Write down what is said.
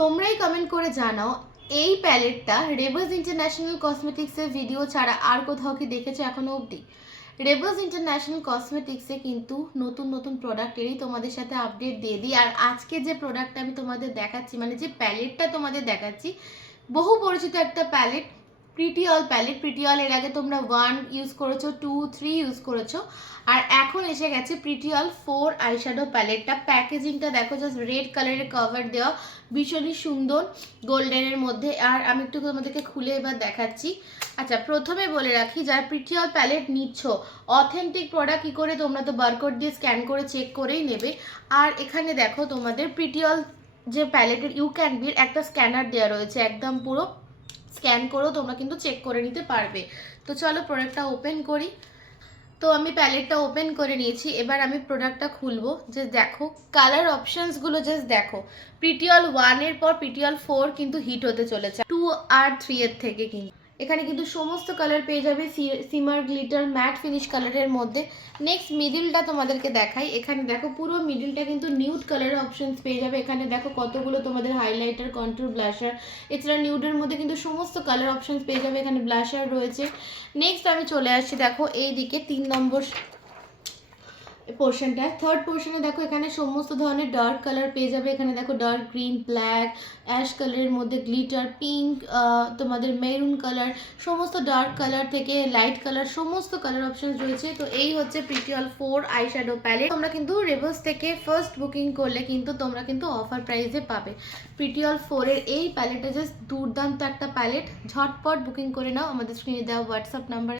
তোমরাই কমেন্ট করে জানাও এই প্যালেটটা রেবস ইন্টারন্যাশনাল কসমেটিক্সের ভিডিও ছাড়া আর কোথাও কি দেখেছো এখনো অবধি? রেবস ইন্টারন্যাশনাল কসমেটিক্সে কিন্তু নতুন নতুন প্রোডাক্টেরই তোমাদের সাথে আপডেট দিয়ে দিই। আর আজকে যে প্রোডাক্টটা আমি তোমাদের দেখাচ্ছি, মানে যে প্যালেটটা তোমাদের দেখাচ্ছি, বহু পরিচিত একটা palette, pretty all palette. Pretty all এর আগে তোমরা 1 ইউজ করেছো, 2, 3 ইউজ করেছো, আর এখন এসে গেছে প্রিটি অল 4 আইশ্যাডো প্যালেটটা। প্যাকেজিংটা দেখো, জাস্ট রেড কালারের কভার দেওয়া, ভীষণই সুন্দর গোল্ডেনের মধ্যে। আর আমি একটু তোমাদেরকে খুলে এবার দেখাচ্ছি। আচ্ছা, প্রথমে বলে রাখি, যারা প্রিটি অল প্যালেট নিচ্ছ, অথেন্টিক প্রোডাক্ট কী করে, তোমরা তো বারকোড দিয়ে স্ক্যান করে চেক করেই নেবে। আর এখানে দেখো তোমাদের প্রিটি অল যে প্যালেটের ইউ ক্যান বির একটা স্ক্যানার দেওয়া রয়েছে, একদম পুরো স্ক্যান করেও তোমরা কিন্তু চেক করে নিতে পারবে। তো চলো প্রোডাক্টটা ওপেন করি। তো আমি প্যালেটটা ওপেন করে নিয়েছি, এবার আমি প্রোডাক্টটা খুলবো। জাস্ট দেখো কালার অপশানসগুলো, জাস্ট দেখো। প্রিটি অল 1 এর পর প্রিটি অল 4 কিন্তু হিট হতে চলেছে 2 আর 3 এর থেকে। কিন্তু এখানে কিন্তু সমস্ত কালার পেয়ে যাবে সিমার, গ্লিটার, ম্যাট ফিনিশ কালারের মধ্যে। নেক্সট মিডিলটা তোমাদেরকে দেখাই। এখানে দেখো পুরো মিডিলটা কিন্তু নিউড কালারের অপশনস পেয়ে যাবে। এখানে দেখো কতগুলো তোমাদের হাইলাইটার, কন্ট্রোল, ব্লাশার, এছাড়া নিউডের মধ্যে কিন্তু সমস্ত কালার অপশনস পেয়ে যাবে। এখানে ব্লাশার রয়েছে। নেক্সট আমি চলে আসছি, দেখো এই দিকে 3 নম্বর পোর্শনটা, থার্ড পোর্শনে দেখো এখানে সমস্ত ধরনের ডার্ক কালার পেয়ে যাবে। এখানে দেখো ডার্ক গ্রিন, ব্ল্যাক, অ্যাশ কালারের মধ্যে গ্লিটার, পিঙ্ক, তোমাদের মেরুন কালার, সমস্ত ডার্ক কালার থেকে লাইট কালার, সমস্ত কালার অপশন রয়েছে। তো এই হচ্ছে প্রিটি অল 4 আইশ্যাডো প্যালেট। তোমরা কিন্তু রেবস থেকে ফার্স্ট বুকিং করলে কিন্তু তোমরা কিন্তু অফার প্রাইসে পাবে। প্রিটি অল 4 এর এই প্যালেটটা জাস্ট দুর্দান্ত একটা প্যালেট। ঝটপট বুকিং করে নাও আমাদের স্ক্রিনে দেওয়া হোয়াটসঅ্যাপ নাম্বার।